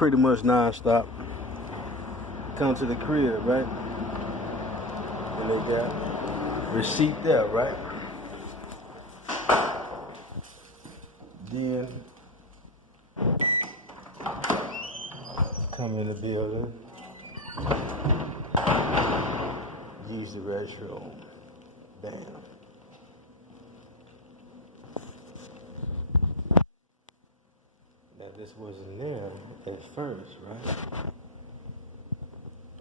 pretty much non-stop. Come to the crib, right? And they got receipt there, right? Then come in the building, use the restroom, bam. Now this wasn't there at first, right?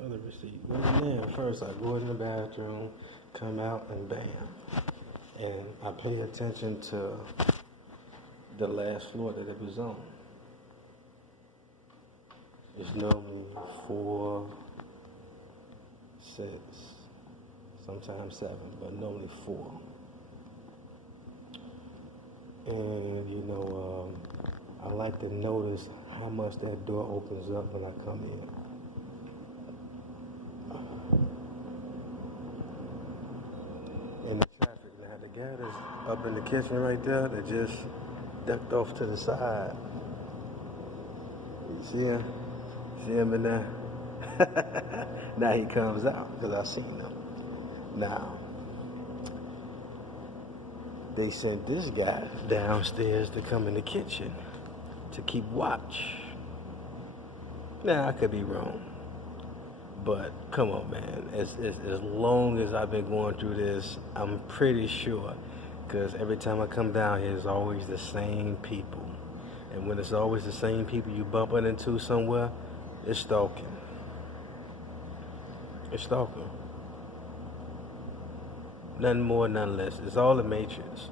Other receipt wasn't there at first. I go in the bathroom, come out, and bam. And I pay attention to the last floor that it was on. It's normally 4, 6, sometimes 7, but normally 4. And I like to notice how much that door opens up when I come in. And the traffic, now the guy that's up in the kitchen right there that just ducked off to the side. You see him? See him in there? Now he comes out because I seen him. Now, they sent this guy downstairs to come in the kitchen to keep watch. Now, I could be wrong. But come on, man. As long as I've been going through this, I'm pretty sure. Because every time I come down here, it's always the same people. And when it's always the same people you bumping into somewhere, it's stalking. It's stalking. Nothing more, nothing less. It's all the matrix.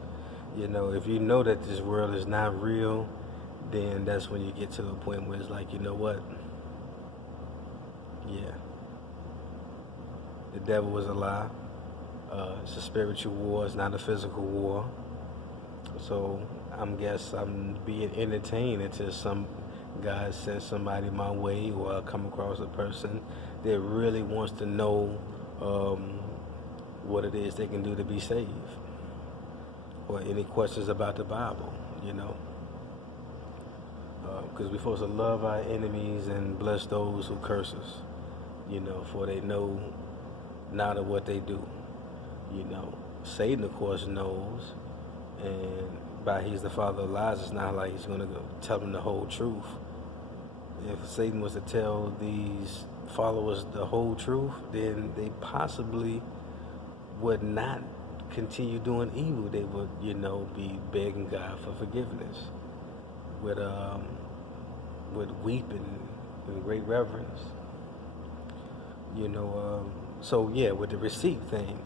If you know that this world is not real, then that's when you get to a point where it's like, you know what? Yeah. The devil was a lie. It's a spiritual war. It's not a physical war. So I'm being entertained until some God sends somebody my way, or I come across a person that really wants to know what it is they can do to be saved, or any questions about the Bible, because we're supposed to love our enemies and bless those who curse us, for they know not of what they do. Satan, of course, knows, and by he's the father of lies, it's not like he's going to go tell them the whole truth. If Satan was to tell these followers the whole truth, then they possibly would not continue doing evil. They would, be begging God for forgiveness with weeping and great reverence. So yeah, with the receipt thing,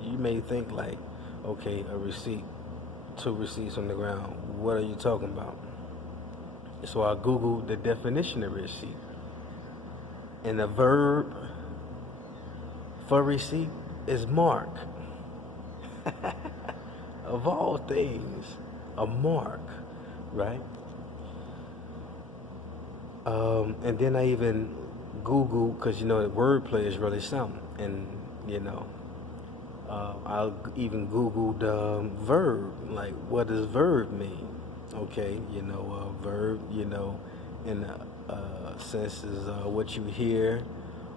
you may think like, okay, a receipt, 2 receipts on the ground. What are you talking about? So I Googled the definition of receipt. And the verb for receipt is mark. Of all things, a mark, right? And then I even Googled, because the wordplay is really something. And, I even Googled verb, like what does verb mean? Okay, verb, in a sense is what you hear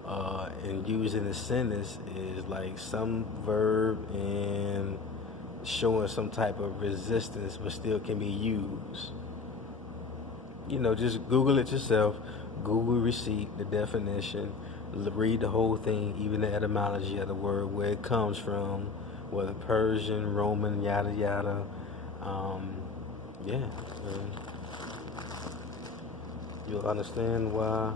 and use in a sentence is like some verb and showing some type of resistance, but still can be used. Just Google it yourself. Google receipt, the definition, read the whole thing, even the etymology of the word, where it comes from, whether Persian, Roman, yada yada. You'll understand why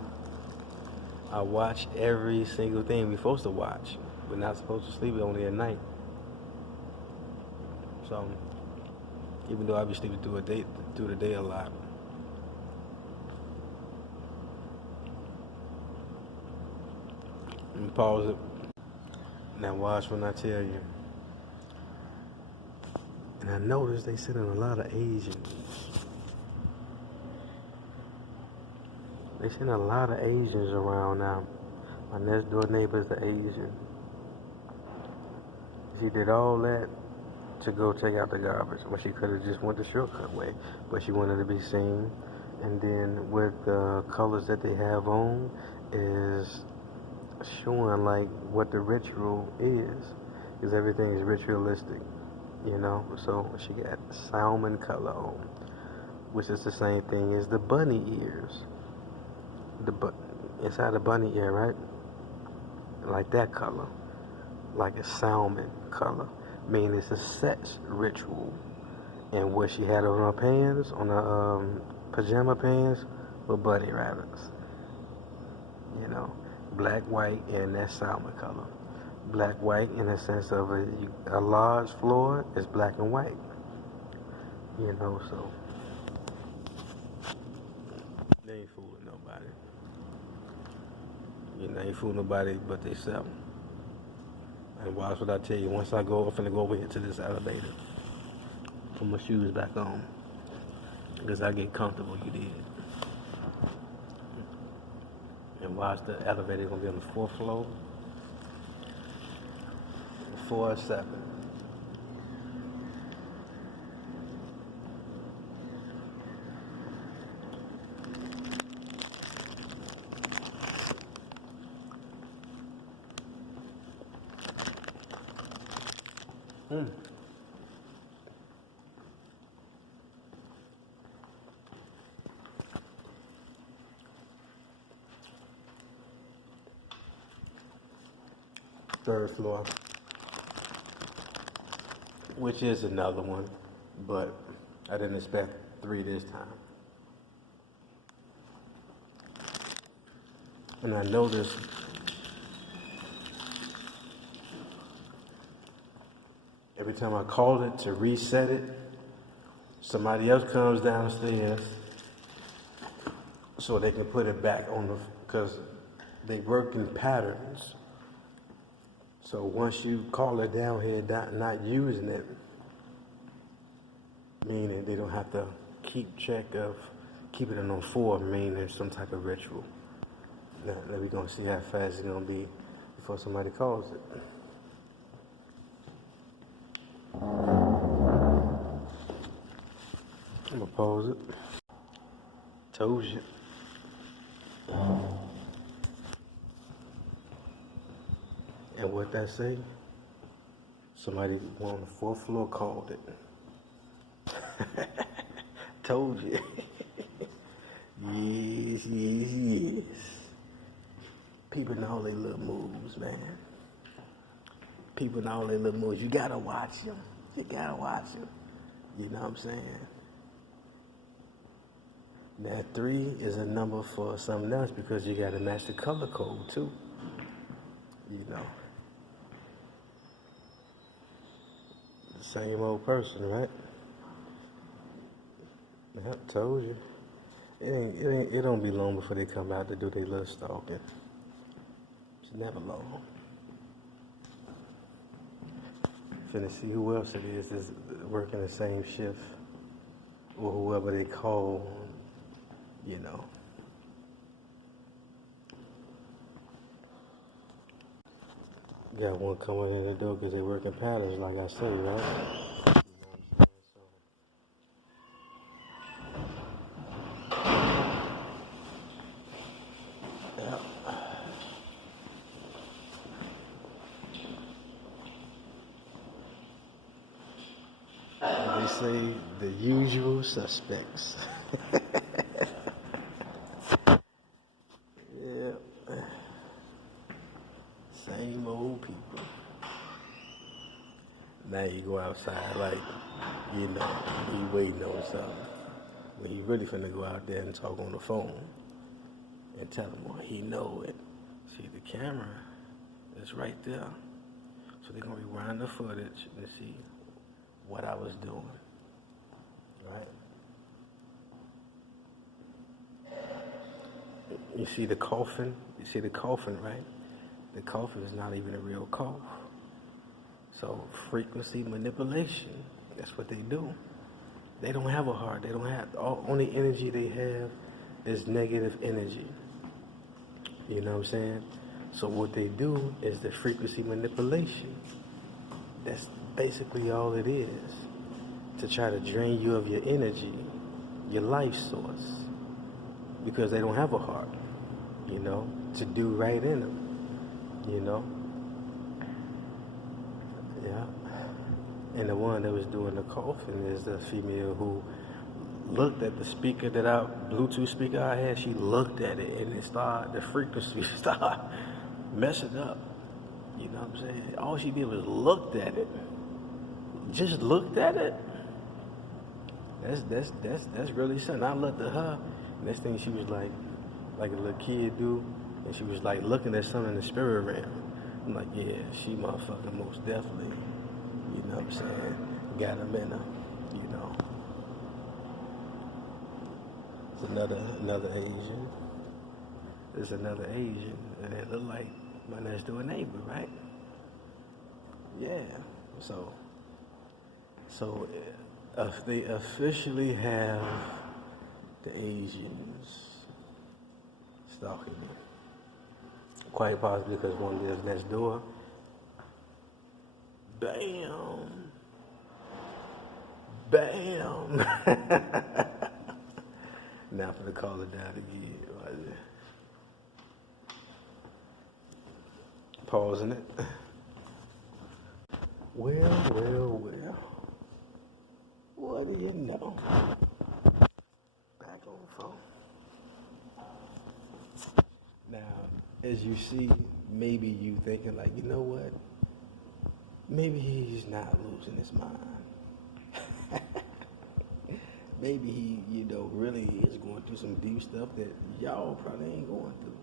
I watch every single thing we're supposed to watch. We're not supposed to sleep only at night. So, even though I be sleeping through the day a lot. Let me pause it. Now watch when I tell you. And I noticed they sitting a lot of Asians. They send a lot of Asians around now. My next door neighbor is an Asian. She did all that to go take out the garbage, when she could have just went the shortcut way. But she wanted to be seen, And then with the colors that they have on is showing like what the ritual is, because everything is ritualistic, you know. So she got salmon color on, which is the same thing as the bunny ears. The inside the bunny ear, right? Like that color, like a salmon color, meaning it's a sex ritual. And what she had on her pants, on her pajama pants, were bunny rabbits. You know, black, white, and that salmon color. Black, white, in the sense of a large floor is black and white. You know, so they ain't fooling nobody. You know, ain't fooling nobody but they self. And watch what I tell you. Once I go, I'm finna go over here to this elevator. Put my shoes back on. Because I get comfortable, you did. And watch the elevator gonna be on the 4th floor. 407. Third floor, which is another one, but I didn't expect 3 this time. And I noticed every time I call it to reset it, somebody else comes downstairs so they can put it back on because they work in patterns. So once you call it down here, not using it, meaning they don't have to keep track of keeping it on 4, meaning there's some type of ritual. Now we're gonna see how fast it's gonna be before somebody calls it. I'm gonna pause it. Told you. And what that say? Somebody on the 4th floor called it. Told you. Yes. People know all their little moves, man. People know all their little moves. You gotta watch them. You gotta watch them. You know what I'm saying? That 3 is a number for something else because you gotta match the color code too. You know. The same old person, right? I told you. It don't be long before they come out to do their little stalking. It's never long. Finna see who else it is that's working the same shift, or whoever they call, you know. Got one coming in the door because they work in patterns, like I say, right? They say the usual suspects. Yeah. Same old people. Now you go outside like, you know, you waiting on something. When you really finna go out there and talk on the phone and tell him, well, he know it. See, the camera is right there. So they're gonna rewind the footage and see what I was doing, right? You see the coffin? You see the coffin, right? The coffin is not even a real cough. So frequency manipulation, that's what they do. They don't have a heart. They don't have, only energy they have is negative energy. You know what I'm saying? So what they do is the frequency manipulation. That's basically all it is. To try to drain you of your energy, your life source. because they don't have a heart, you know, to do right in them, you know. Yeah. And the one that was doing the coughing is the female who looked at the speaker that Bluetooth speaker I had. She looked at it and the frequency started messing up. You know what I'm saying? All she did was looked at it. Just looked at it. That's really something. I looked at her. Next thing she was like a little kid do, and she was like looking at something in the spirit realm. I'm like, yeah, she motherfucking most definitely. You know what I'm saying? Got him in her. You know. It's another Asian. There's another Asian, and it looked like my next door neighbor, right? Yeah. So they officially have the Asians stalking me. Quite possibly because one lives next door. Bam. Bam. Now for the call it down again. Pausing it. Well. What do you know? Back on phone. Now, as you see, maybe you thinking like, you know what? Maybe he's not losing his mind. Maybe he, you know, really is going through some deep stuff that y'all probably ain't going through.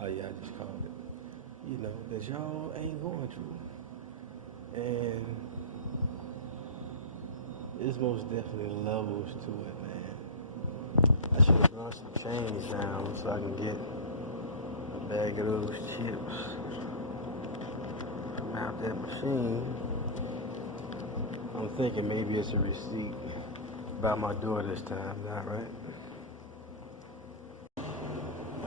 Oh yeah, I just called it. You know, that y'all ain't going through. And there's most definitely levels to it, man. I should have done some change down so I can get a bag of those chips from out that machine. I'm thinking maybe it's a receipt by my door this time, not right?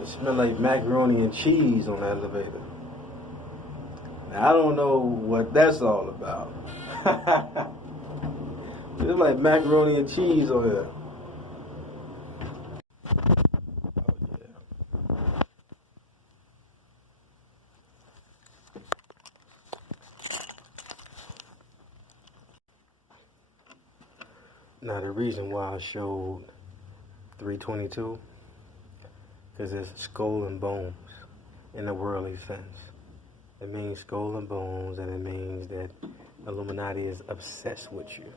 It smells like macaroni and cheese on the elevator. Now, I don't know what that's all about. It's like macaroni and cheese on here. Oh, yeah. Now, the reason why I showed 322, because it's skull and bones in a worldly sense. It means skull and bones, and it means that Illuminati is obsessed with you.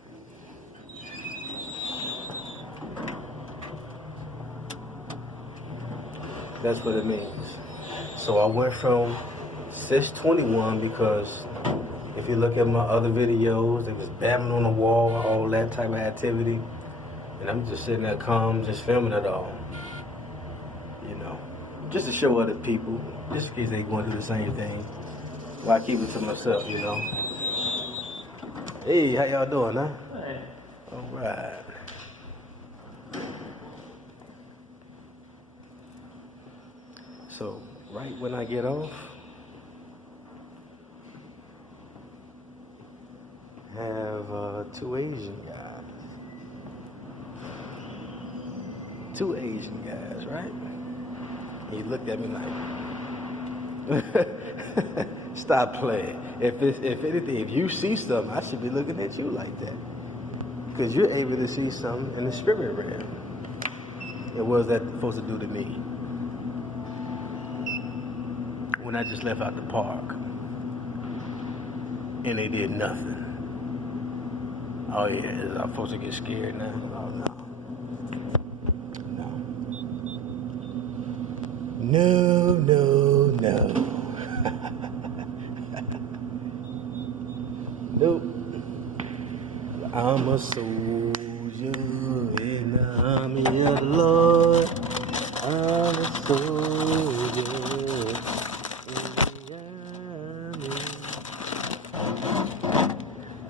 That's what it means. So I went from 621 because if you look at my other videos, they was bamming on the wall, all that type of activity. And I'm just sitting there calm, just filming it all. You know, just to show other people, just in case they going through the same thing. Why keep it to myself, you know? Hey, how y'all doing, huh? Hey. All right. So, right when I get off, have two Asian guys. Two Asian guys, right? He looked at me like, stop playing. If anything, if you see something, I should be looking at you like that. Because you're able to see something in the spirit realm. And what is that supposed to do to me? When I just left out the park and they did nothing. Oh yeah, is I supposed to get scared now? Oh no. No. Nope. I'm a soldier in the army of the Lord. I'm a soldier.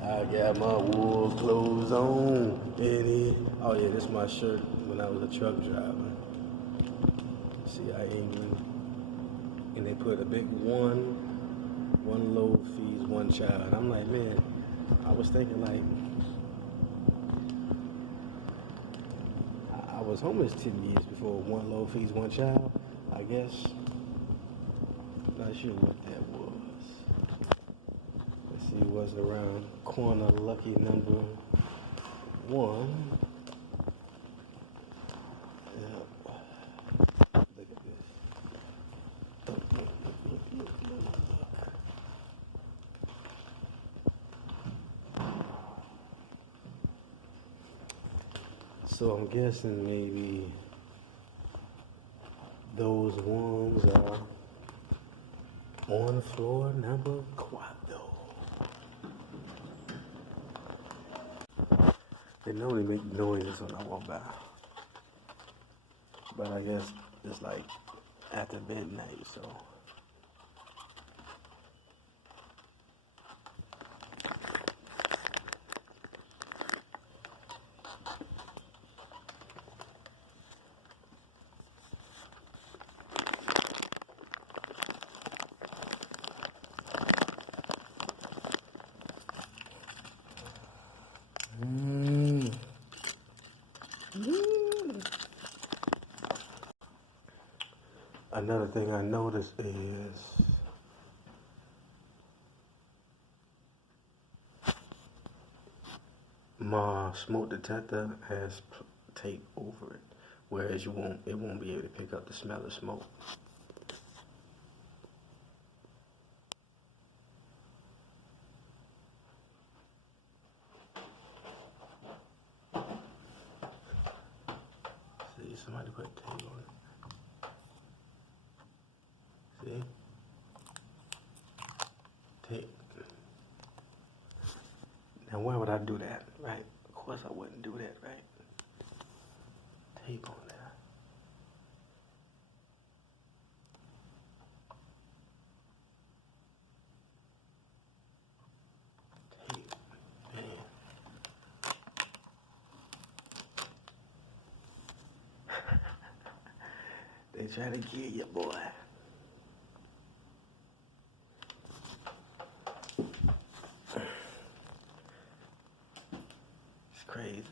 I got my war clothes on. Oh yeah, this is my shirt when I was a truck driver. C.I. England. And they put a big one load feeds one child. And I'm like, man, I was was homeless 10 years before one loaf feeds one child, I guess. Not sure what that was. Let's see, was it around corner lucky number 1? Yeah. Look at this. Look. So I'm guessing maybe those ones are on floor number 4. They normally make noise when I walk by, but I guess it's like after midnight, so. Another thing I noticed is my smoke detector has tape over it, whereas it won't be able to pick up the smell of smoke. See, somebody put tape on it. See? Tape. Now why would I do that, right? Of course I wouldn't do that, right? Tape on there. Tape, man. They try to get you, boy. It's crazy.